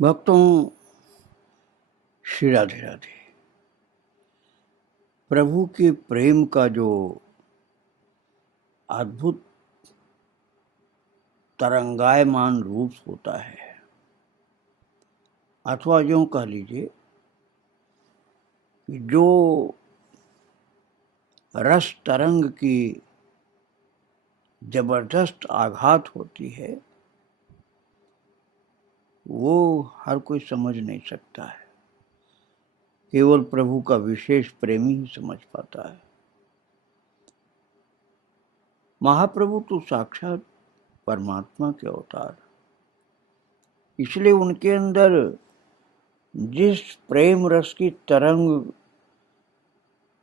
भक्तों, श्री राधे राधे। प्रभु के प्रेम का जो अद्भुत तरंगायमान रूप होता है, अथवा यूं कह लीजिए कि जो रस तरंग की जबरदस्त आघात होती है, वो हर कोई समझ नहीं सकता है। केवल प्रभु का विशेष प्रेमी ही समझ पाता है। महाप्रभु तो साक्षात परमात्मा के अवतार, इसलिए उनके अंदर जिस प्रेम रस की तरंग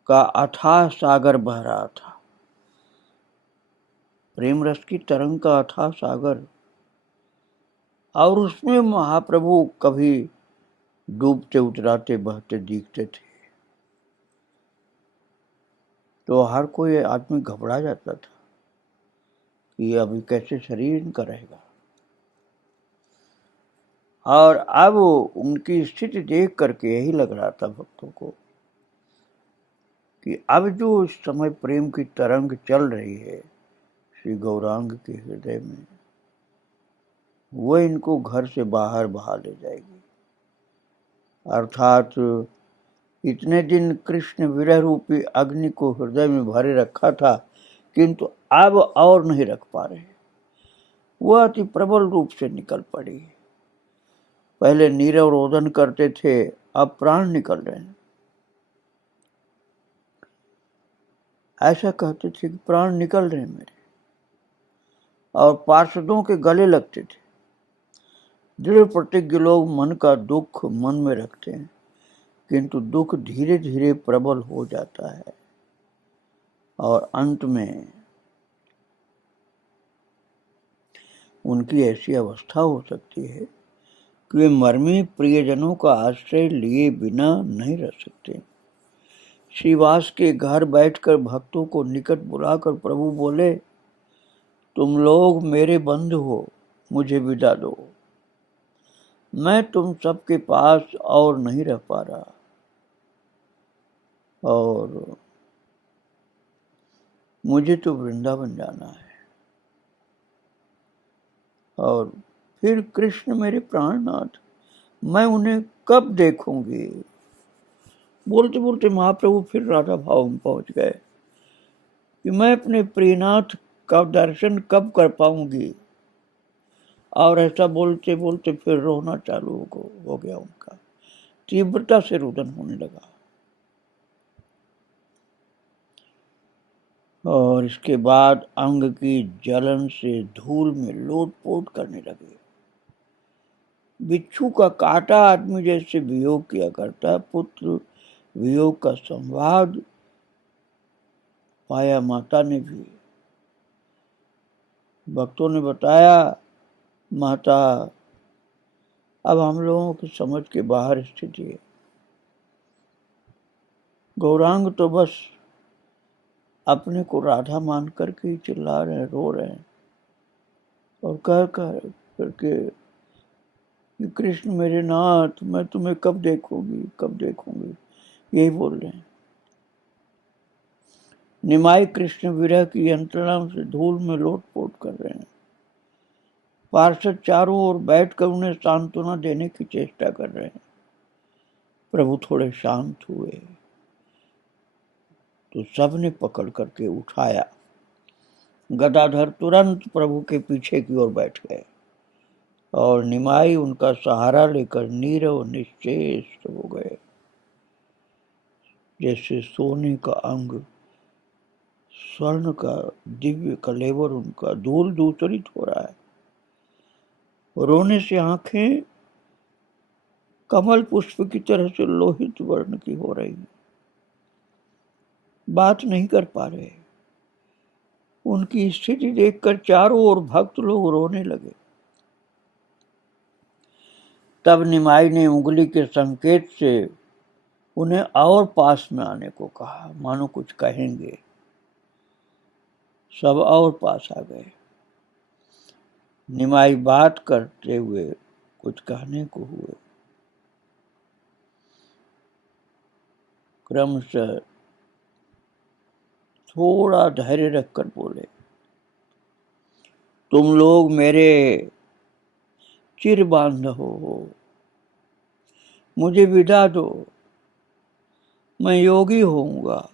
का अथाह सागर बह रहा था, प्रेम रस की तरंग का अथाह सागर, और उसमें महाप्रभु कभी डूबते उतराते बहते दिखते थे, तो हर कोई आदमी घबरा जाता था कि अभी कैसे शरीर इनका रहेगा। और अब उनकी स्थिति देख करके यही लग रहा था भक्तों को कि अब जो इस समय प्रेम की तरंग चल रही है श्री गौरांग के हृदय में, वो इनको घर से बाहर बहा ले जाएगी। अर्थात इतने दिन कृष्ण विरह रूपी अग्नि को हृदय में भरे रखा था, किंतु अब और नहीं रख पा रहे, वह अति प्रबल रूप से निकल पड़ी। पहले नीरव रोदन करते थे, अब प्राण निकल रहे हैं। ऐसा कहते थे कि प्राण निकल रहे हैं मेरे, और पार्षदों के गले लगते थे। दृढ़ प्रतिज्ञ लोग मन का दुख मन में रखते हैं, किंतु दुख धीरे धीरे प्रबल हो जाता है और अंत में उनकी ऐसी अवस्था हो सकती है कि वे मर्मी प्रियजनों का आश्रय लिए बिना नहीं रह सकते। श्रीवास के घर बैठकर भक्तों को निकट बुलाकर प्रभु बोले, तुम लोग मेरे बंधु हो, मुझे विदा दो, मैं तुम सबके पास और नहीं रह पा रहा। और मुझे तो वृंदावन जाना है, और फिर कृष्ण मेरे प्राणनाथ, मैं उन्हें कब देखूंगी। बोलते बोलते महाप्रभु फिर राधा भाव में पहुंच गए कि मैं अपने प्रियनाथ का दर्शन कब कर पाऊंगी। और ऐसा बोलते बोलते फिर रोना चालू हो गया उनका, तीव्रता से रुदन होने लगा। और इसके बाद अंग की जलन से धूल में लोटपोट करने लगे। बिच्छू का काटा आदमी जैसे वियोग किया करता, पुत्र वियोग का संवाद पाया माता ने भी। भक्तों ने बताया, माता अब हम लोगों की समझ के बाहर स्थिति है। गौरांग तो बस अपने को राधा मान करके ही चिल्ला रहे हैं, रो रहे हैं, और कह करके कृष्ण मेरे नाथ, मैं तुम्हें कब देखूंगी, कब देखूंगी, यही बोल रहे हैं। निमाई कृष्ण विरह की यंत्रणा से धूल में लोटपोट कर रहे हैं। पार्षद चारों ओर बैठकर उन्हें सांत्वना देने की चेष्टा कर रहे हैं। प्रभु थोड़े शांत हुए तो सबने पकड़ करके उठाया। गदाधर तुरंत प्रभु के पीछे की ओर बैठ गए, और निमाई उनका सहारा लेकर नीरव निश्चेष्ट हो गए, जैसे सोने का अंग, स्वर्ण का दिव्य कलेवर उनका धूल दूसरित हो रहा है। रोने से आंखें कमल पुष्प की तरह से लोहित वर्ण की हो रही, बात नहीं कर पा रहे। उनकी स्थिति देखकर चारों ओर भक्त लोग रोने लगे। तब निमाई ने उंगली के संकेत से उन्हें और पास में आने को कहा, मानो कुछ कहेंगे। सब और पास आ गए। निमाई बात करते हुए कुछ कहने को हुए। क्रमशः थोड़ा धैर्य रखकर बोले, तुम लोग मेरे चिर बांधव हो, मुझे विदा दो, मैं योगी होऊंगा,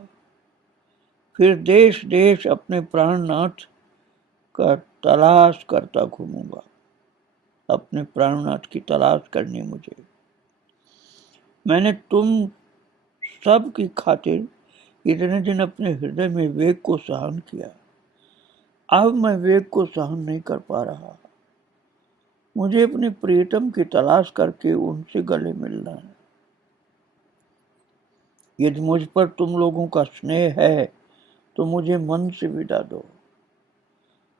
फिर देश देश अपने प्राणनाथ का तलाश करता घूमूंगा। अपने प्राणनाथ की तलाश करनी मुझे। मैंने तुम सब की खातिर इतने दिन अपने हृदय में वेग को सहन किया, अब मैं वेग को सहन नहीं कर पा रहा। मुझे अपने प्रियतम की तलाश करके उनसे गले मिलना है। यदि मुझ पर तुम लोगों का स्नेह है तो मुझे मन से विदा दो।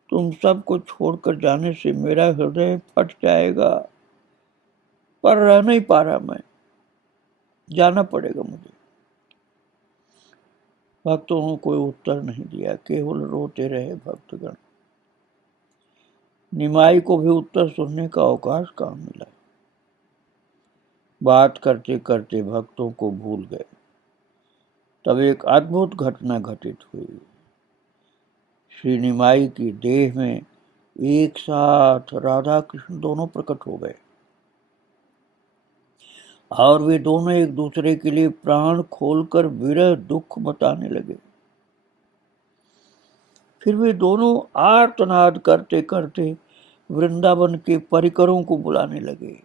तुम सबको छोड़कर जाने से मेरा हृदय फट जाएगा, पर रह नहीं पा रहा मैं, जाना पड़ेगा मुझे। भक्तों ने कोई उत्तर नहीं दिया, केवल रोते रहे भक्तगण। निमाई को भी उत्तर सुनने का अवकाश कहाँ मिला। बात करते करते भक्तों को भूल गए। तब एक अद्भुत घटना घटित हुई। श्री निमाई की देह में एक साथ राधा कृष्ण दोनों प्रकट हो गए और वे दोनों एक दूसरे के लिए प्राण खोलकर विरह दुख बताने लगे। फिर वे दोनों आर्तनाद करते करते वृंदावन के परिकरों को बुलाने लगे।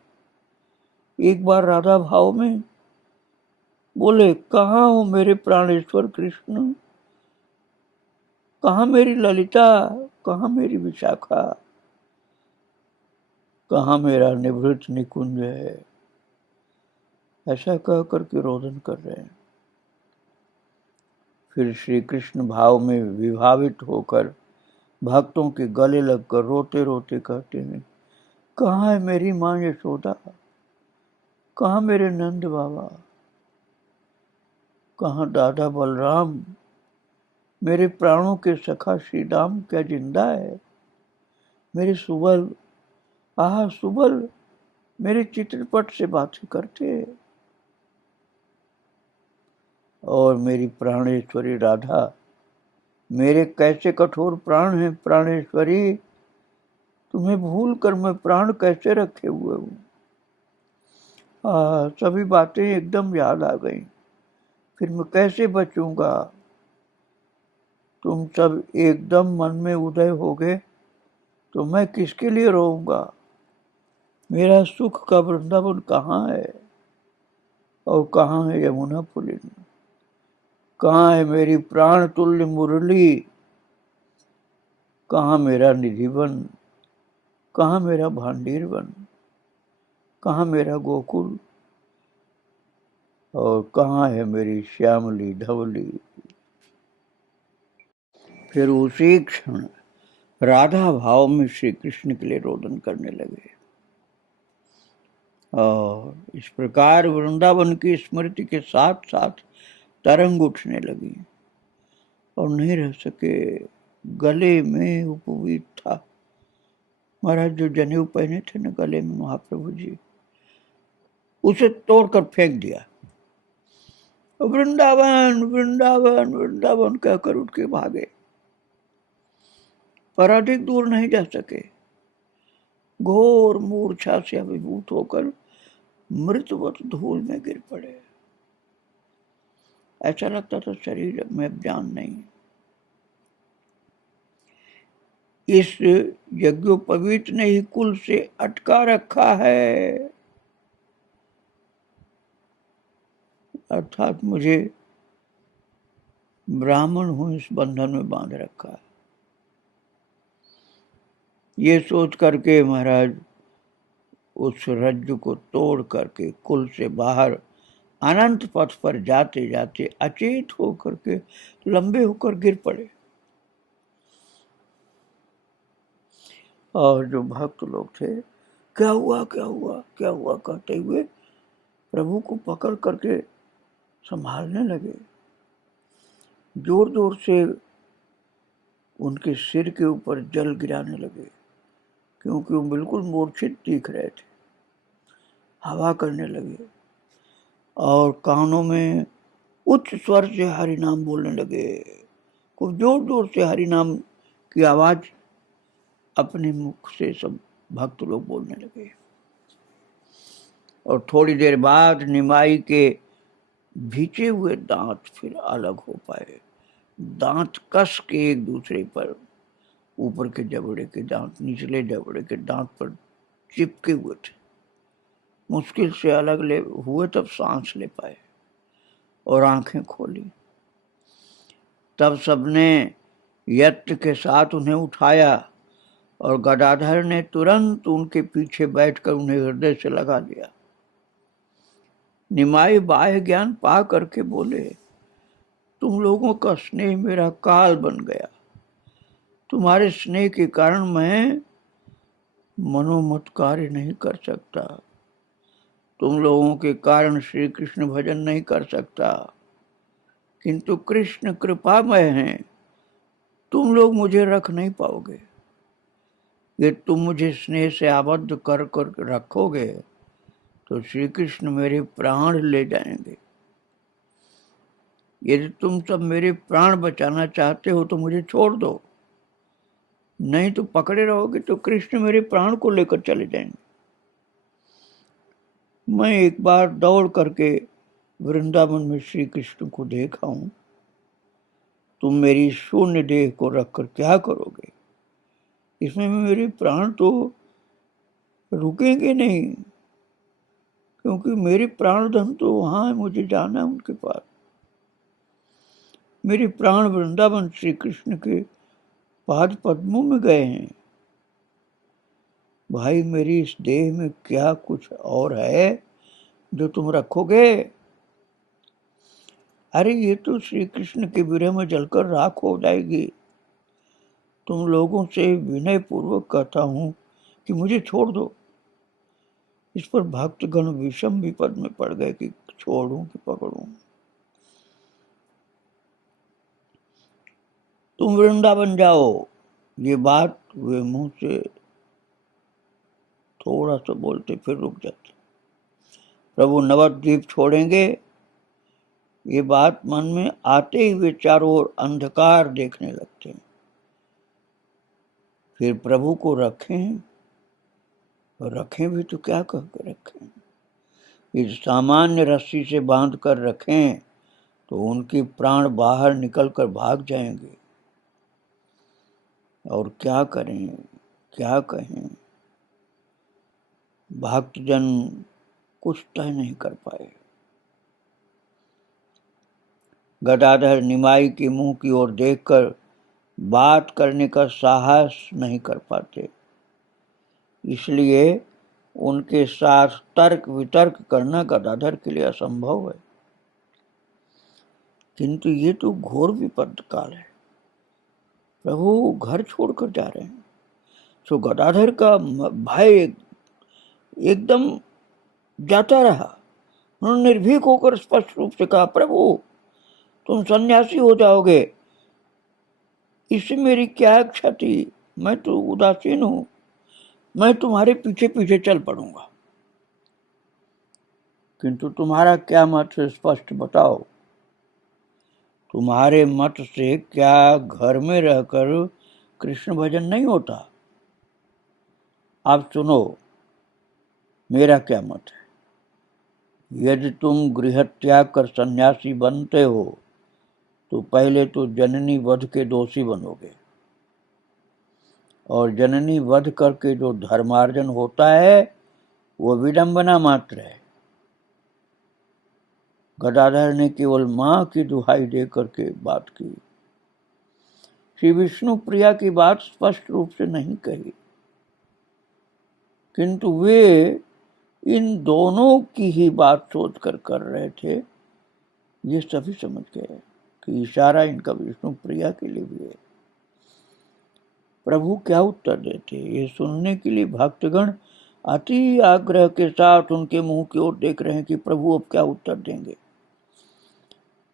एक बार राधा भाव में बोले, कहाँ हो मेरे प्राणेश्वर कृष्ण, कहाँ मेरी ललिता, कहाँ मेरी विशाखा, कहाँ मेरा निवृत्त निकुंज है। ऐसा कह करके रोदन कर रहे हैं। फिर श्री कृष्ण भाव में विभावित होकर भक्तों के गले लगकर रोते रोते कहते हैं, कहाँ है मेरी माँ यशोदा, कहाँ मेरे नंद बाबा, कहाँ दादा बलराम, मेरे प्राणों के सखा श्री राम क्या जिंदा है, मेरे सुबल, आह सुबल मेरे चित्रपट से बातें करते हैं, और मेरी प्राणेश्वरी राधा, मेरे कैसे कठोर प्राण हैं प्राणेश्वरी, तुम्हें भूल कर मैं प्राण कैसे रखे हुए हूँ। सभी बातें एकदम याद आ गई, फिर मैं कैसे बचूंगा। तुम सब एकदम मन में उदय हो गए तो मैं किसके लिए रोऊंगा। मेरा सुख का वृंदावन कहाँ है, और कहाँ है यमुना पुलिन, कहाँ है मेरी प्राण तुल्य मुरली, कहाँ मेरा निधिवन, कहाँ मेरा भांडीरवन, कहाँ मेरा गोकुल, और कहाँ है मेरी श्यामली धवली। फिर उसी क्षण राधा भाव में श्री कृष्ण के लिए रोदन करने लगे, और इस प्रकार वृंदावन की स्मृति के साथ साथ तरंग उठने लगी और नहीं रह सके। गले में उपवीत था महाराज, जो जनेऊ पहने थे न गले में महाप्रभु जी, उसे तोड़कर फेंक दिया। वृंदावन वृंदावन वृंदावन कहकर उठ के भागे, पर अधिक दूर नहीं जा सके। घोर मूर्छा से अभिभूत होकर मृतवत धूल में गिर पड़े। ऐसा लगता था शरीर में जान नहीं। इस यज्ञोपवीत ने ही कुल से अटका रखा है, अर्थात मुझे ब्राह्मण हूं इस बंधन में बांध रखा है। ये सोच करके महाराज उस रज्जु को तोड़ करके कुल से बाहर अनंत पथ पर जाते जाते अचेत होकर के लंबे होकर गिर पड़े। और जो भक्त लोग थे, क्या हुआ क्या हुआ क्या हुआ कहते हुए प्रभु को पकड़ करके संभालने लगे। जोर जोर से उनके सिर के ऊपर जल गिराने लगे, क्योंकि वो बिल्कुल मूर्छित दिख रहे थे। हवा करने लगे और कानों में उच्च स्वर से हरि नाम बोलने लगे। खूब जोर जोर से हरि नाम की आवाज अपने मुख से सब भक्त लोग बोलने लगे। और थोड़ी देर बाद निमाई के भीचे हुए दांत फिर अलग हो पाए। दांत कस के एक दूसरे पर, ऊपर के जबड़े के दांत निचले जबड़े के दांत पर चिपके हुए थे। मुश्किल से अलग ले हुए तब सांस ले पाए और आंखें खोली। तब सबने यत्न के साथ उन्हें उठाया और गदाधर ने तुरंत उनके पीछे बैठकर उन्हें हृदय से लगा लिया। निमाई बाह्य ज्ञान पा करके बोले, तुम लोगों का स्नेह मेरा काल बन गया। तुम्हारे स्नेह के कारण मैं मनोमत कार्य नहीं कर सकता। तुम लोगों के कारण श्री कृष्ण भजन नहीं कर सकता, किंतु कृष्ण कृपामय हैं। तुम लोग मुझे रख नहीं पाओगे। ये तुम मुझे स्नेह से आबद्ध कर कर रखोगे तो श्री कृष्ण मेरे प्राण ले जाएंगे। यदि तुम सब मेरे प्राण बचाना चाहते हो तो मुझे छोड़ दो, नहीं तो पकड़े रहोगे तो कृष्ण मेरे प्राण को लेकर चले जाएंगे। मैं एक बार दौड़ करके वृंदावन में श्री कृष्ण को देखा हूं। तुम मेरी शून्य देह को रखकर क्या करोगे? इसमें मेरे प्राण तो रुकेंगे नहीं, क्योंकि मेरे प्राण धन तो वहां है, मुझे जाना है उनके पास। मेरे प्राण वृंदावन श्री कृष्ण के पाद पद्मों में गए हैं। भाई, मेरी इस देह में क्या कुछ और है जो तुम रखोगे? अरे ये तो श्री कृष्ण के विरह में जलकर राख हो जाएगी। तुम लोगों से विनय पूर्वक कहता हूं कि मुझे छोड़ दो। इस पर भक्तगण विषम विपद में पड़ गए कि छोड़ूं कि पकड़ूं। तुम वृंदावन जाओ। ये बात वे मुंह से थोड़ा सा बोलते फिर रुक जाते। प्रभु नवद्वीप छोड़ेंगे, ये बात मन में आते ही वे चारों ओर अंधकार देखने लगते हैं। फिर प्रभु को रखें, रखें भी तो क्या कहकर रखें? इस सामान्य रस्सी से बांध कर रखें तो उनके प्राण बाहर निकलकर भाग जाएंगे। और क्या करें, क्या कहें? भक्तजन कुछ तय नहीं कर पाए। गदाधर निमाई के मुंह की ओर देखकर बात करने का साहस नहीं कर पाते, इसलिए उनके साथ तर्क वितर्क करना गदाधर के लिए असंभव है। किंतु ये तो घोर विपद काल है। प्रभु घर छोड़कर जा रहे हैं। सो गदाधर का भाई एकदम जाता रहा। उन्होंने निर्भीक होकर स्पष्ट रूप से कहा, प्रभु तुम सन्यासी हो जाओगे, इससे मेरी क्या क्षति? मैं तो उदासीन हूं, मैं तुम्हारे पीछे पीछे चल पड़ूंगा। किंतु तुम्हारा क्या मत है, स्पष्ट बताओ। तुम्हारे मत से क्या घर में रहकर कृष्ण भजन नहीं होता? आप सुनो, मेरा क्या मत है। यदि तुम गृह त्याग कर सन्यासी बनते हो तो पहले तो जननी वध के दोषी बनोगे, और जननी वध करके जो धर्मार्जन होता है वो विडंबना मात्र है। गदाधर ने केवल मां की दुहाई दे करके बात की। श्री विष्णु प्रिया की बात स्पष्ट रूप से नहीं कही, किंतु वे इन दोनों की ही बात सोचकर कर रहे थे। ये सभी समझ गए कि इशारा इनका विष्णु प्रिया के लिए भी है। प्रभु क्या उत्तर देते, ये सुनने के लिए भक्तगण अति आग्रह के साथ उनके मुंह की ओर देख रहे हैं कि प्रभु अब क्या उत्तर देंगे।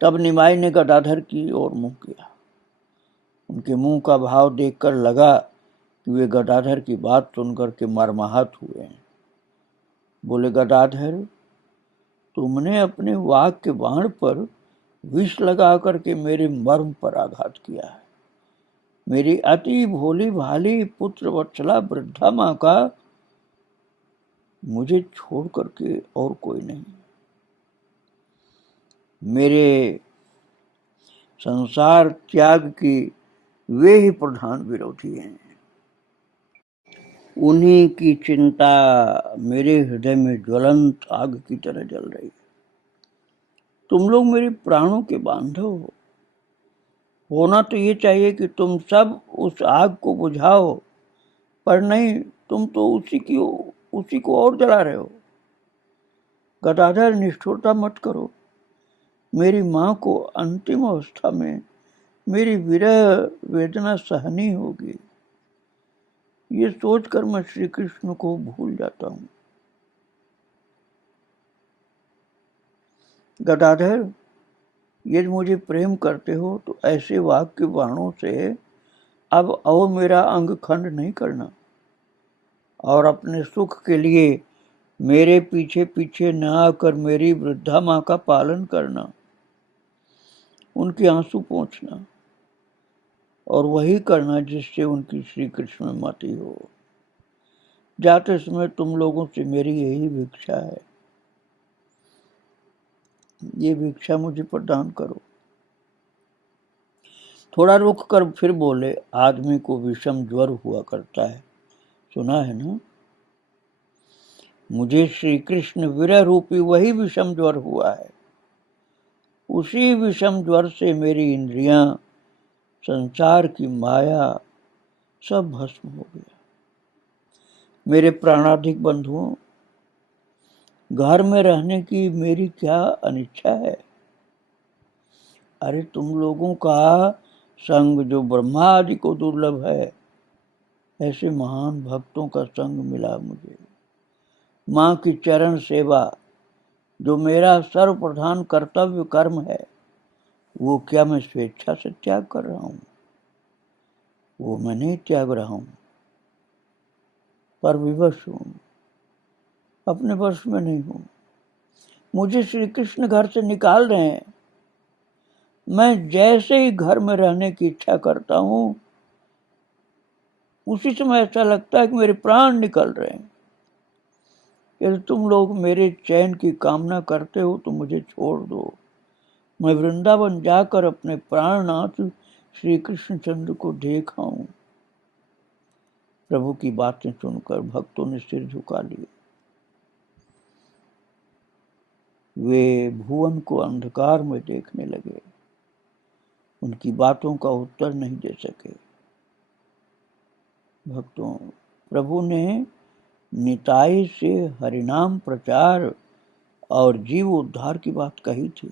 तब निमाई ने गदाधर की ओर मुंह किया। उनके मुंह का भाव देखकर लगा कि वे गदाधर की बात सुनकर के मर्माहत हुए हैं। बोले, गदाधर, तुमने अपने वाक के बाण पर विष लगा करके मेरे मर्म पर आघात किया है। मेरी अति भोली भाली पुत्र वत्सला वृद्धा माँ का मुझे छोड़ करके और कोई नहीं। मेरे संसार त्याग की वे ही प्रधान विरोधी हैं। उन्हीं की चिंता मेरे हृदय में ज्वलंत आग की तरह जल रही है। तुम लोग मेरे प्राणों के बांधव हो। होना तो ये चाहिए कि तुम सब उस आग को बुझाओ, पर नहीं, तुम तो उसी को और जला रहे हो। गदाधर, निष्ठुरता मत करो। मेरी माँ को अंतिम अवस्था में मेरी विरह वेदना सहनी होगी, ये सोचकर मैं श्री कृष्ण को भूल जाता हूँ। गदाधर, यदि मुझे प्रेम करते हो तो ऐसे वाक्य बाणों से अब और मेरा अंग खंड नहीं करना, और अपने सुख के लिए मेरे पीछे पीछे न आकर मेरी वृद्धा माँ का पालन करना, उनके आंसू पोंछना, और वही करना जिससे उनकी श्री कृष्ण में मति हो। जाते समय तुम लोगों से मेरी यही भिक्षा है, ये भिक्षा मुझे प्रदान करो। थोड़ा रुक कर फिर बोले, आदमी को विषम ज्वर हुआ करता है, सुना है ना? मुझे श्री कृष्ण विरह रूपी वही विषम ज्वर हुआ है। उसी विषम ज्वर से मेरी इंद्रियां, संसार की माया सब भस्म हो गया। मेरे प्राणाधिक बंधुओं, घर में रहने की मेरी क्या अनिच्छा है। अरे तुम लोगों का संग जो ब्रह्मा आदि को दुर्लभ है, ऐसे महान भक्तों का संग मिला मुझे। माँ की चरण सेवा जो मेरा सर्वप्रधान कर्तव्य कर्म है, वो क्या मैं स्वेच्छा से त्याग कर रहा हूँ? वो मैं नहीं त्याग रहा हूँ, पर विवश हूँ, अपने वश में नहीं हूँ। मुझे श्री कृष्ण घर से निकाल रहे हैं। मैं जैसे ही घर में रहने की इच्छा करता हूँ, उसी समय ऐसा लगता है कि मेरे प्राण निकल रहे हैं। यदि तुम लोग मेरे चैन की कामना करते हो तो मुझे छोड़ दो। मैं वृंदावन जाकर अपने प्राणनाथ श्री कृष्णचंद्र को देख आऊं। प्रभु की बातें सुनकर भक्तों ने सिर झुका लिए। वे भुवन को अंधकार में देखने लगे, उनकी बातों का उत्तर नहीं दे सके। भक्तों, प्रभु ने निताई से हरिनाम प्रचार और जीव उद्धार की बात कही थी,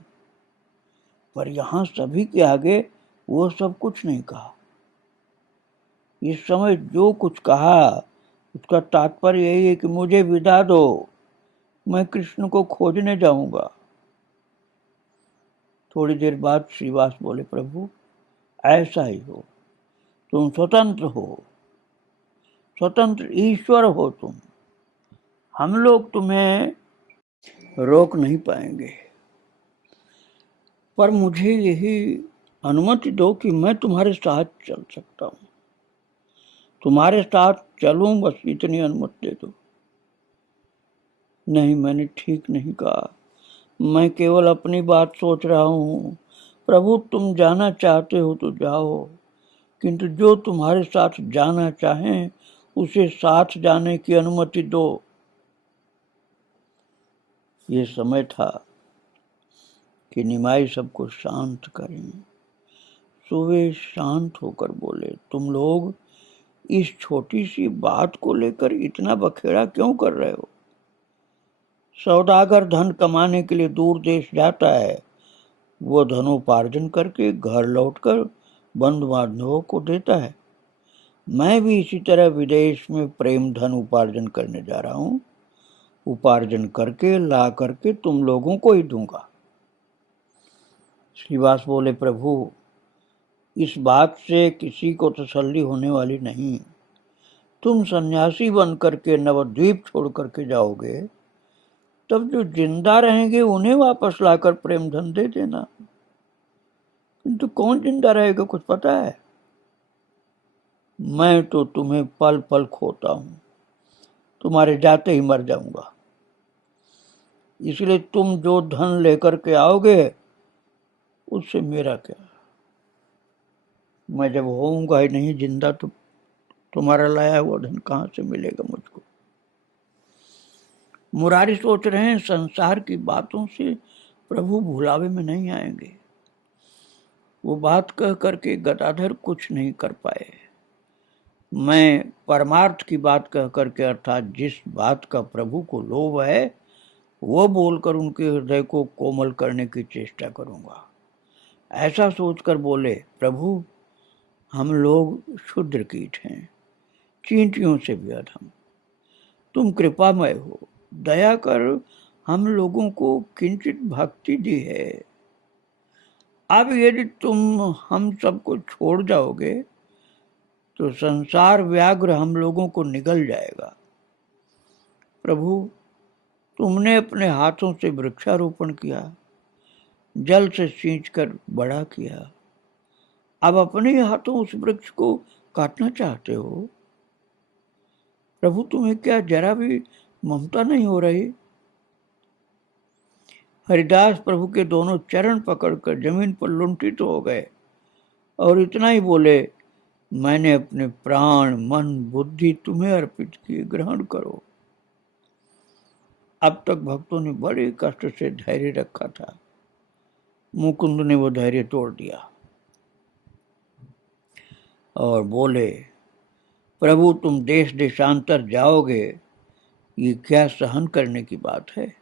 पर यहाँ सभी के आगे वो सब कुछ नहीं कहा। इस समय जो कुछ कहा उसका तात्पर्य यही है कि मुझे विदा दो, मैं कृष्ण को खोजने जाऊंगा। थोड़ी देर बाद श्रीवास बोले, प्रभु ऐसा ही हो, तुम स्वतंत्र हो, स्वतंत्र ईश्वर हो तुम, हम लोग तुम्हें रोक नहीं पाएंगे, पर मुझे यही अनुमति दो कि मैं तुम्हारे साथ चल सकता हूँ। तुम्हारे साथ चलूं, बस इतनी अनुमति दे दो। नहीं, मैंने ठीक नहीं कहा, मैं केवल अपनी बात सोच रहा हूँ। प्रभु तुम जाना चाहते हो तो जाओ, किंतु जो तुम्हारे साथ जाना चाहें उसे साथ जाने की अनुमति दो। ये समय था कि निमाई सबको शांत करें। सो वे शांत होकर बोले, तुम लोग इस छोटी सी बात को लेकर इतना बखेड़ा क्यों कर रहे हो? सौदागर धन कमाने के लिए दूर देश जाता है, वो धनोपार्जन करके घर लौटकर बंधु बांधवों को देता है। मैं भी इसी तरह विदेश में प्रेम धन उपार्जन करने जा रहा हूँ। उपार्जन करके ला करके तुम लोगों को ही दूंगा। श्रीवास बोले, प्रभु इस बात से किसी को तसल्ली होने वाली नहीं। तुम सन्यासी बन करके नवद्वीप छोड़ करके जाओगे तब जो जिंदा रहेंगे उन्हें वापस लाकर प्रेम धन दे देना। किंतु कौन जिंदा रहेगा कुछ पता है? मैं तो तुम्हें पल पल खोता हूं, तुम्हारे जाते ही मर जाऊंगा। इसलिए तुम जो धन लेकर के आओगे उससे मेरा क्या? मैं जब होऊंगा ही नहीं जिंदा तो तुम्हारा लाया हुआ धन कहां से मिलेगा मुझको? मुरारी सोच रहे हैं संसार की बातों से प्रभु भुलावे में नहीं आएंगे। वो बात कह करके गदाधर कुछ नहीं कर पाए। मैं परमार्थ की बात कह करके, अर्थात जिस बात का प्रभु को लोभ है, वो बोलकर उनके हृदय को कोमल करने की चेष्टा करूंगा। ऐसा सोचकर बोले, प्रभु हम लोग क्षुद्र कीट हैं, चींटियों से भी अधम। तुम कृपामय हो, दया कर हम लोगों को किंचित भक्ति दी है। अब यदि तुम हम सबको छोड़ जाओगे तो संसार व्याघ्र हम लोगों को निगल जाएगा। प्रभु तुमने अपने हाथों से वृक्षारोपण किया, जल से सींचकर बड़ा किया, अब अपने हाथों उस वृक्ष को काटना चाहते हो? प्रभु तुम्हें क्या जरा भी ममता नहीं हो रही? हरिदास प्रभु के दोनों चरण पकड़कर जमीन पर लुंठित हो गए और इतना ही बोले, मैंने अपने प्राण मन बुद्धि तुम्हें अर्पित किए, ग्रहण करो। अब तक भक्तों ने बड़े कष्ट से धैर्य रखा था, मुकुंद ने वो धैर्य तोड़ दिया और बोले, प्रभु तुम देश देशांतर जाओगे, ये क्या सहन करने की बात है?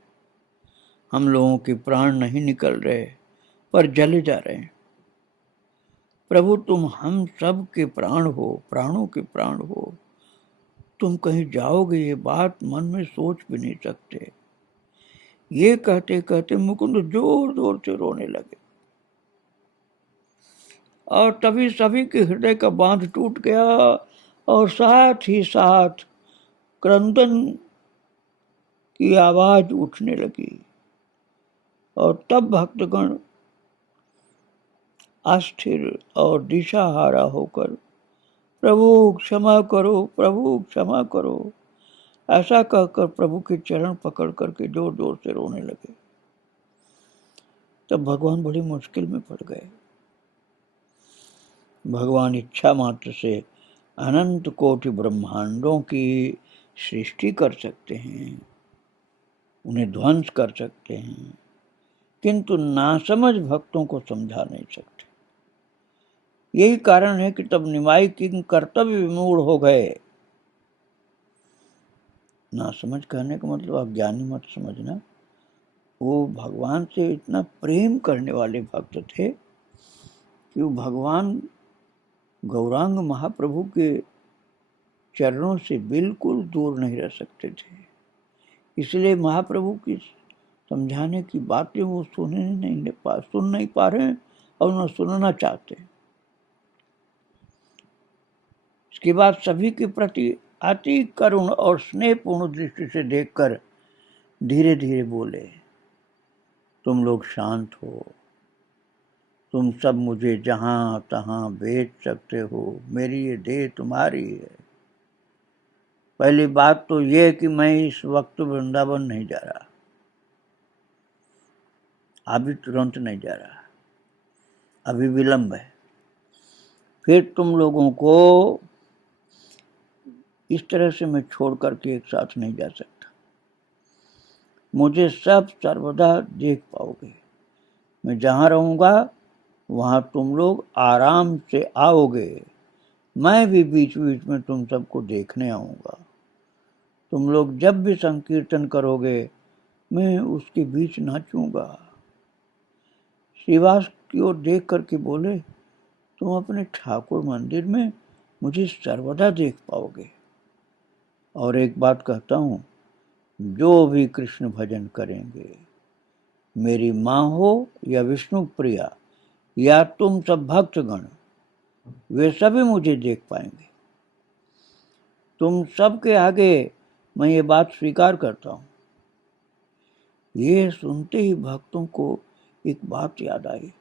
हम लोगों के प्राण नहीं निकल रहे पर जले जा रहे हैं। प्रभु तुम हम सब के प्राण हो, प्राणों के प्राण हो, तुम कहीं जाओगे ये बात मन में सोच भी नहीं सकते। ये कहते कहते मुकुंद जोर जोर से रोने लगे और तभी सभी के हृदय का बांध टूट गया और साथ ही साथ क्रंदन की आवाज उठने लगी। और तब भक्तगण अस्थिर और दिशाहारा होकर, प्रभु क्षमा करो, प्रभु क्षमा करो, ऐसा कहकर प्रभु के चरण पकड़ करके जोर जोर से रोने लगे। तब भगवान बड़ी मुश्किल में पड़ गए। भगवान इच्छा मात्र से अनंत कोटि ब्रह्मांडों की सृष्टि कर सकते हैं, उन्हें ध्वंस कर सकते हैं, किंतु नासमझ भक्तों को समझा नहीं सकते। यही कारण है कि तब निमाई किंग कर्तव्य विमूढ़ हो गए। नासमझ कहने का मतलब अज्ञानी मत समझना, वो भगवान से इतना प्रेम करने वाले भक्त थे कि वो भगवान गौरांग महाप्रभु के चरणों से बिल्कुल दूर नहीं रह सकते थे। इसलिए महाप्रभु की समझाने की बातें वो सुन नहीं पा रहे और न सुनना चाहते। इसके बाद सभी के प्रति अति करुण और स्नेहपूर्ण दृष्टि से देखकर धीरे धीरे बोले, तुम लोग शांत हो, तुम सब मुझे जहां तहां बेच सकते हो, मेरी ये देह तुम्हारी है। पहली बात तो ये कि मैं इस वक्त वृंदावन नहीं जा रहा, अभी तुरंत नहीं जा रहा, अभी विलंब है। फिर तुम लोगों को इस तरह से मैं छोड़ करके एक साथ नहीं जा सकता। मुझे सब सर्वदा देख पाओगे, मैं जहां रहूंगा वहां तुम लोग आराम से आओगे, मैं भी बीच बीच में तुम सबको देखने आऊंगा। तुम लोग जब भी संकीर्तन करोगे मैं उसके बीच नाचूंगा। श्रीवास की ओर देख करके बोले, तुम अपने ठाकुर मंदिर में मुझे सर्वदा देख पाओगे। और एक बात कहता हूं, जो भी कृष्ण भजन करेंगे, मेरी माँ हो या विष्णु प्रिया या तुम सब भक्तगण, वे सभी मुझे देख पाएंगे। तुम सबके आगे मैं ये बात स्वीकार करता हूं। ये सुनते ही भक्तों को एक बात याद आई,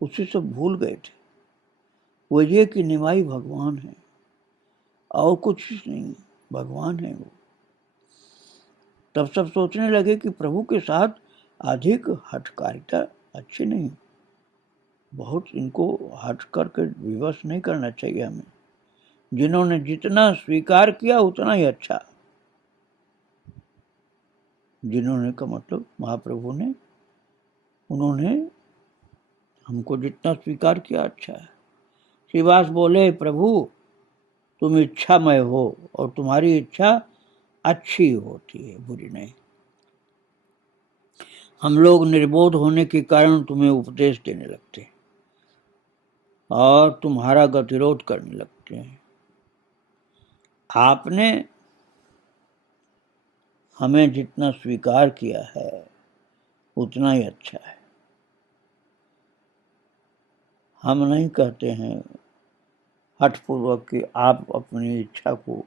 उसे सब भूल गए थे। वो ये कि निमाई भगवान है और कुछ नहीं, भगवान है वो। तब सब सोचने लगे कि प्रभु के साथ अधिक हठकारिता अच्छी नहीं, बहुत इनको हट करके विवश नहीं करना चाहिए हमें। जिन्होंने जितना स्वीकार किया उतना ही अच्छा। जिन्होंने का मतलब महाप्रभु ने, उन्होंने हमको जितना स्वीकार किया अच्छा है। श्रीवास बोले, प्रभु तुम इच्छामय हो और तुम्हारी इच्छा अच्छी होती है, बुरी नहीं। हम लोग निर्बोध होने के कारण तुम्हें उपदेश देने लगते हैं और तुम्हारा गतिरोध करने लगते हैं। आपने हमें जितना स्वीकार किया है उतना ही अच्छा है। हम नहीं कहते हैं हठपूर्वक कि आप अपनी इच्छा को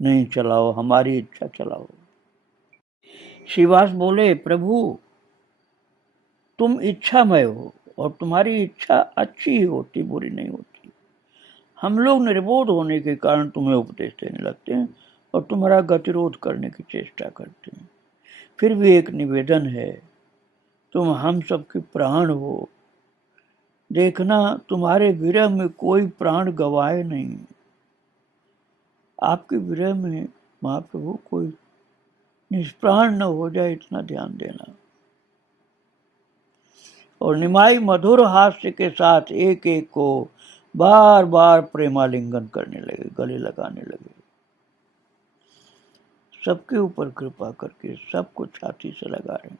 नहीं चलाओ, हमारी इच्छा चलाओ। श्रीवास बोले, प्रभु तुम इच्छामय हो और तुम्हारी इच्छा अच्छी ही होती, बुरी नहीं होती। हम लोग निर्बोध होने के कारण तुम्हें उपदेश देने लगते हैं और तुम्हारा गतिरोध करने की चेष्टा करते हैं। फिर भी एक निवेदन है, तुम हम सबके प्राण हो, देखना तुम्हारे विरह में कोई प्राण गवाए नहीं। आपके विरह में महाप्रभु कोई निष्प्राण न हो जाए, इतना ध्यान देना। और निमाई मधुर हास्य के साथ एक एक को बार बार प्रेमालिंगन करने लगे, गले लगाने लगे। सबके ऊपर कृपा करके सबको छाती से लगा रहे हैं।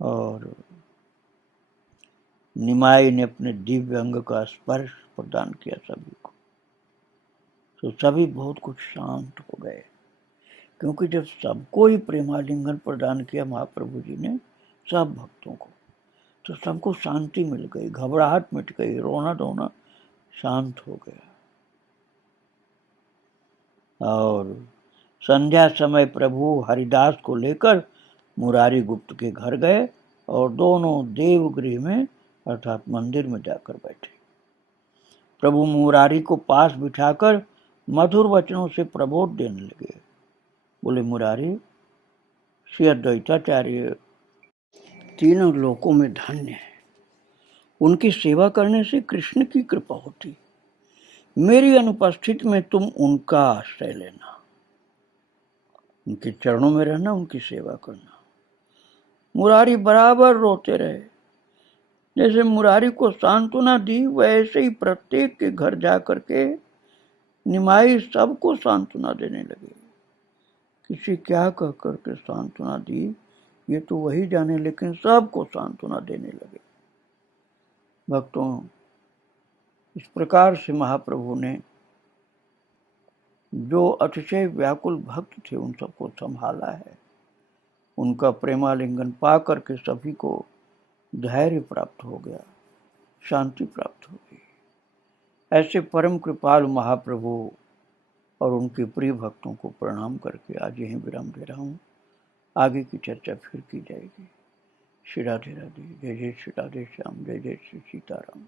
और निमाई ने अपने दिव्य अंग का स्पर्श प्रदान किया सभी को, तो सभी बहुत कुछ शांत हो गए। क्योंकि जब सबको ही प्रेमालिंगन प्रदान किया महाप्रभु जी ने सब भक्तों को, तो सबको शांति मिल गई, घबराहट मिट गई, रोना धोना शांत हो गया। और संध्या समय प्रभु हरिदास को लेकर मुरारी गुप्त के घर गए और दोनों देवगृह में अर्थात मंदिर में जाकर बैठे। प्रभु मुरारी को पास बिठाकर मधुर वचनों से प्रबोध देने लगे। बोले, मुरारी, श्री अद्वैताचार्य तीनों लोकों में धन्य है, उनकी सेवा करने से कृष्ण की कृपा होती। मेरी अनुपस्थिति में तुम उनका आश्रय लेना, उनके चरणों में रहना, उनकी सेवा करना। मुरारी बराबर रोते रहे। जैसे मुरारी को सांत्वना दी, वैसे ही प्रत्येक के घर जा करके निमाई सबको सांत्वना देने लगे। किसी क्या कह करके सांत्वना दी ये तो वही जाने, लेकिन सबको सांत्वना देने लगे। भक्तों, इस प्रकार से महाप्रभु ने जो अतिशय व्याकुल भक्त थे उन सबको संभाला है। उनका प्रेमालिंगन पा करके सभी को धैर्य प्राप्त हो गया, शांति प्राप्त हो गई। ऐसे परम कृपालु महाप्रभु और उनके प्रिय भक्तों को प्रणाम करके आज यहीं विराम दे रहा हूँ। आगे की चर्चा फिर की जाएगी। श्री राधे राधे। जय जय श्री राधे श्याम, जय जय श्री सीताराम।